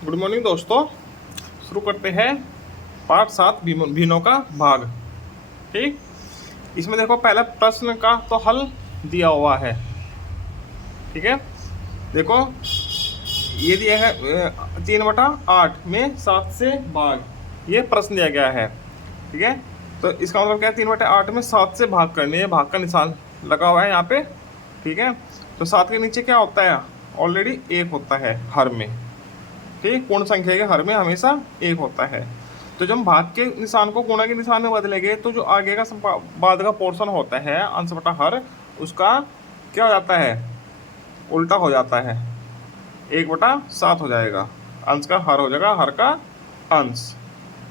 Good morning दोस्तों। शुरू करते हैं पार्ट 7 भिन्नों का भाग। ठीक, इसमें देखो पहला प्रश्न का तो हल दिया हुआ है। ठीक है, देखो ये दिया है 3/8 में 7 से भाग, ये प्रश्न दिया गया है। ठीक है, तो इसका मतलब क्या है, 3/8 में 7 से भाग करने, ये भाग का निशान लगा हुआ है यहाँ पे। ठीक है, तो 7 के नीचे क्या होता है, ऑलरेडी 1 होता है हर में। ठीक, पूर्ण संख्या के हर में हमेशा 1 होता है। तो जब हम भाग के निशान को गुणा के निशान में बदलेंगे तो जो आगे का बाद का पोर्शन होता है अंश बटा हर, उसका क्या हो जाता है, उल्टा हो जाता है, 1/7 हो जाएगा। अंश का हर हो जाएगा, हर का अंश।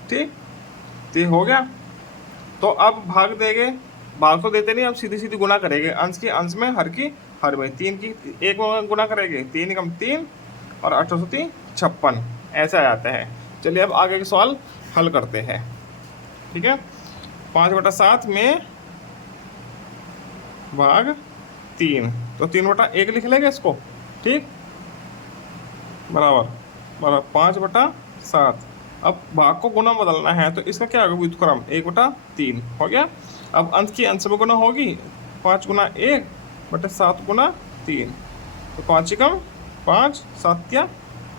ठीक, तो ये हो गया। तो अब भाग देंगे, भाग तो देते नहीं, अब सीधी सीधी गुणा करेंगे। अंश की अंश में, हर की हर में। 3 की 1 में गुणा करेंगे, 3 कम 3 और 8 3 56, ऐसे आ जाते हैं। चलिए अब आगे के सवाल हल करते हैं। ठीक है, 5/7 में भाग 3, तो 3/1 लिख लेंगे इसको। ठीक, बराबर बराबर 5/7। अब भाग को गुना बदलना है, तो इसका क्या होगा, व्युत्क्रम 1/3 हो गया। अब अंश की अंश में गुना होगी, 5 गुना 1/7 गुना 3, तो 5 एकम 5, 7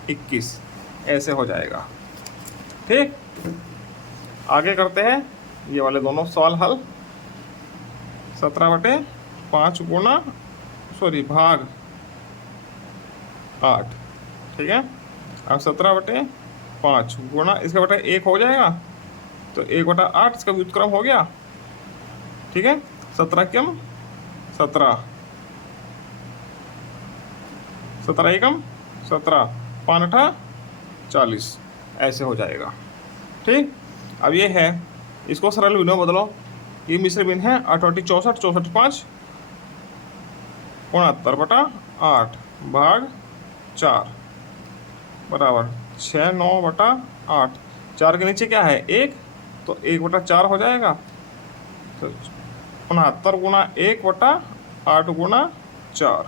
21, ऐसे हो जाएगा। ठीक, आगे करते हैं ये वाले दोनों सवाल हल। 17/5 गुना भाग 8। ठीक है, अब 17/5 गुना इसका बटा 1 हो जाएगा, तो 1/8 इसका व्युत्क्रम हो गया। ठीक है, 17 कम 17, 17 एकम 17, 5 40, ऐसे हो जाएगा। ठीक, अब ये है, इसको सरल भिन्नों में बदलो। ये मिश्र भिन्न है 8 8 64, 64 5 69/8 भाग 4 बराबर 6 9/8। 4 के नीचे क्या है, 1, तो 1/4 हो जाएगा। तो 69 गुना 1/8 गुना 4,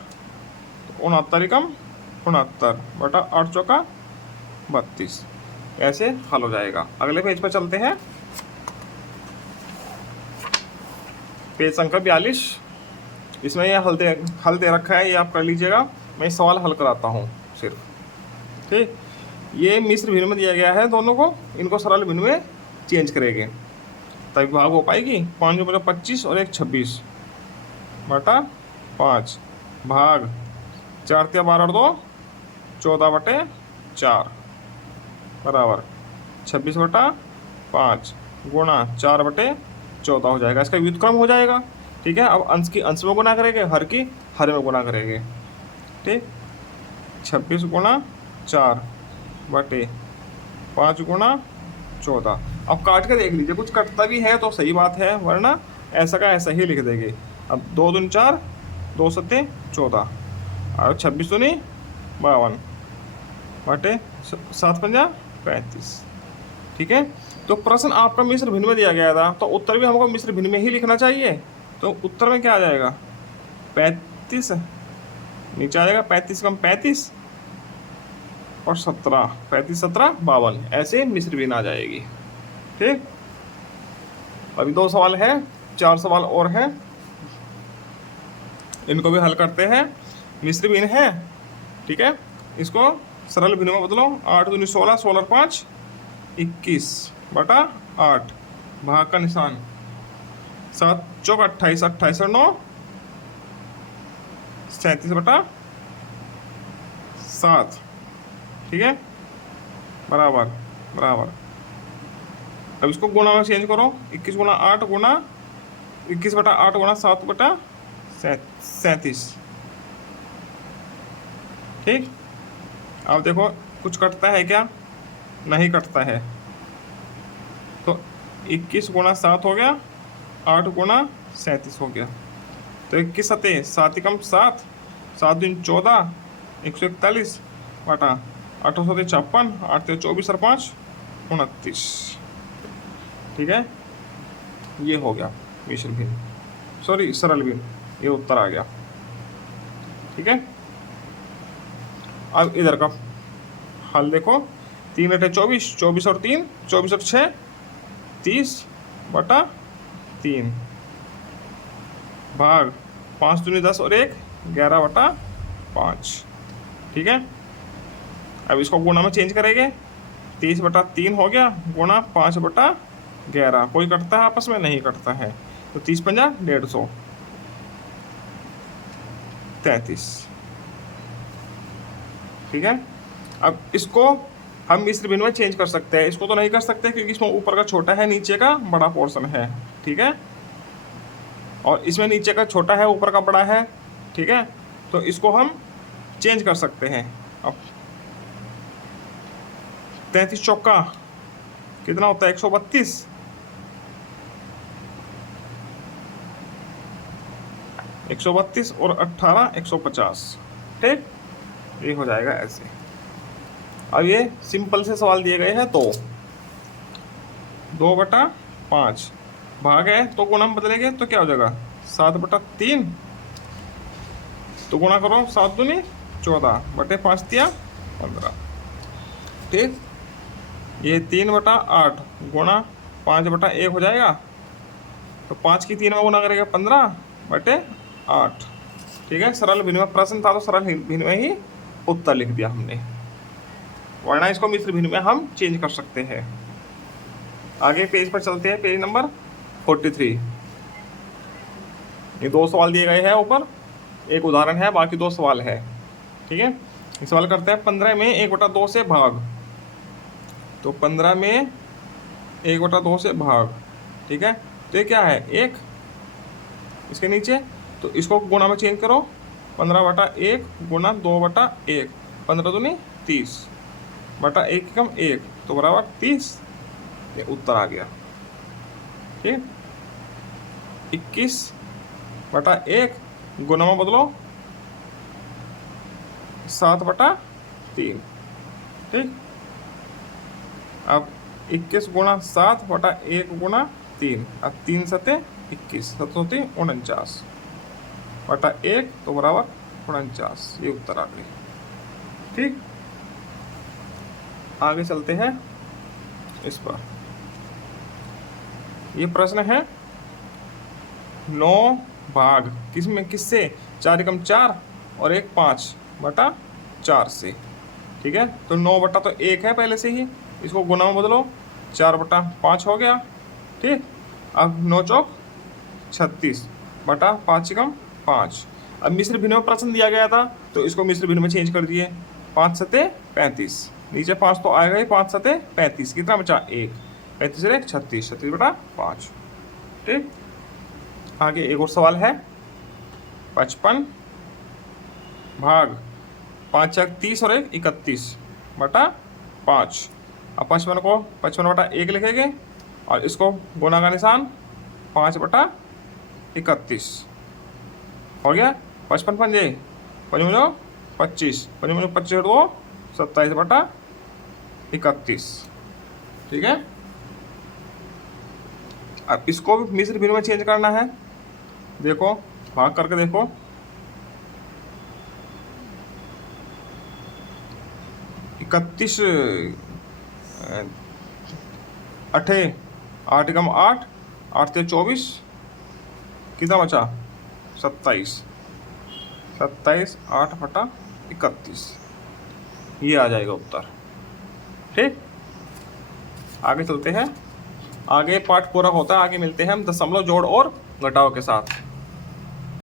तो 69 एकम 69/8 चौका 32, ऐसे हल हो जाएगा। अगले पेज पर चलते हैं, पेज संख्या 42। इसमें यह हल दे रखा है, ये आप कर लीजिएगा। मैं सवाल हल कराता हूँ सिर्फ। ठीक, ये मिश्र भिन्न में दिया गया है, दोनों को इनको सरल भिन्न में चेंज करेंगे तभी भाग हो पाएगी। 5 × 25 और 1 26/5 भाग 4 × 12 और 2 14/4 बराबर 26/5 गुणा 4/14 हो जाएगा। इसका व्युत्क्रम हो जाएगा। ठीक है, अब अंश की अंश में गुना करेंगे, हर की हर में गुना करेंगे। ठीक, 26 गुणा 4/5 गुणा 14। अब काट के देख लीजिए, कुछ कटता भी है तो सही बात है, वरना ऐसा का ऐसा ही लिख देंगे। अब 2 दूनी 4, 2 7 14 और 26 दूनी 52 बटे 7 पंजा 35। ठीक है, तो प्रश्न आपका मिश्र भिन्न में दिया गया था, तो उत्तर भी हमको मिश्र भिन्न में ही लिखना चाहिए। तो उत्तर में क्या आ जाएगा, 35 नीचे आ जाएगा, 35 कम 35 और 17, 35 17 52, ऐसे मिश्र भिन्न आ जाएगी। ठीक, अभी 2 सवाल है, 4 सवाल और हैं, इनको भी हल करते हैं। मिश्र भिन्न है, ठीक है, इसको सरल भिन्न में बदलो। 8 दूनी 16, 16 5 21/8 भाग का निशान 7 चौक 28, 28 और 9 37/7। ठीक है, बराबर बराबर। अब इसको गुणा में चेंज करो, 21 गुणा 8 गुणा 21/8 गुणा 7/37। ठीक, अब देखो कुछ कटता है क्या, नहीं कटता है, तो 21 गुणा 7 हो गया, 8 गुणा 37 हो गया, तो 21 7 7 एकम 7, 7 दूनी 14, 141 बटा 8 7 56, 8 24 और 5 29। ठीक है, ये हो गया मिश्र भिन्न, सॉरी सरल भिन्न, ये उत्तर आ गया। ठीक है, अब इधर का हल देखो, 3 अठे 24, 24 और 3, 24 और 6 30/3 भाग 5 दूनी 10 और 1 11/5। ठीक है, अब इसको गुणा में चेंज करेंगे, 30/3 हो गया गुणा 5/11। कोई कटता है आपस में? नहीं कटता है। तो 30 पंजा 150, 33। ठीक है, अब इसको हम मिश्र भिन्न में चेंज कर सकते हैं। इसको तो नहीं कर सकते क्योंकि इसमें ऊपर का छोटा है, नीचे का बड़ा पोर्शन है। ठीक है, और इसमें नीचे का छोटा है, ऊपर का बड़ा है। ठीक है, तो इसको हम चेंज कर सकते हैं। अब 33 चौका कितना होता है? 132। 132 और 18 150। ठीक, ये हो जाएगा ऐसे। अब ये सिंपल से सवाल दिए गए हैं। तो 2/5 भाग है तो गुणा में बदलेंगे तो क्या हो जाएगा? 7/3। तो गुणा करो, 7 दूनी 14 बटे 5 दिया 15। ठीक, ये 3/8 गुणा 5/1 हो जाएगा। तो 5 की 3 में गुणा करेगा 15/8। ठीक है, सरल भिन्न में प्रश्न था तो सरल भिन्न में ही उत्तर लिख दिया हमने, वरना इसको मिश्र भिन्न में हम चेंज कर सकते हैं। आगे पेज पर चलते हैं, पेज नंबर 43। ये 2 सवाल दिए गए हैं ऊपर, एक उदाहरण है, बाकी 2 सवाल है। ठीक है, सवाल करते हैं 15 में 1/2 से भाग। तो 15 में 1/2 से भाग। ठीक है, तो ये क्या है? 1 इसके नीचे, तो इसको गुणा में चेंज करो, 15/1 गुणा 2/1, 15 दूनी 30 बटा 1 कम 1 तो बराबर 30। ये उत्तर आ गया। ठीक, 21/1 गुणा में बदलो 7/3। ठीक, अब 21 गुणा 7/1 गुणा 3, अब 3 सते 21, 7 49/1 तो बराबर 49। ये उत्तर आ गई। ठीक, आगे चलते हैं इस पर। ये प्रश्न है 9 भाग किसमें, किससे? 4 एकम 4 और 1 5/4 से। ठीक है, तो 9 तो 1 है पहले से ही, इसको गुणा में बदलो, 4/5 हो गया। ठीक, अब 9 चौक 36 बटा 5 एकम 5। अब मिश्र भिन्न में प्रश्न दिया गया था तो इसको मिश्र भिन्न में चेंज कर दिए। 5 सते 35, नीचे 5 तो आएगा ही, 5 सते 35, कितना बचा? 1, 35 और 1 36, 36/5। ठीक, आगे एक और सवाल है 55 भाग 5 4 30 और 1 31/5। अब 55 को 55/1 लिखेंगे और इसको गुणा का निशान 5/31 हो गया। 55 पंजे 55 25, 55 25 और 2 27/31। ठीक है, अब इसको भी मिश्र भिन्न में चेंज करना है। देखो, भाग करके देखो, 31 8 एकम 8, 8 से 24, कितना बचा? 27, 8/31। ये आ जाएगा उत्तर। ठीक, आगे चलते हैं। आगे पाठ पूरा होता है, आगे मिलते हैं हम दशमलव जोड़ और घटाव के साथ।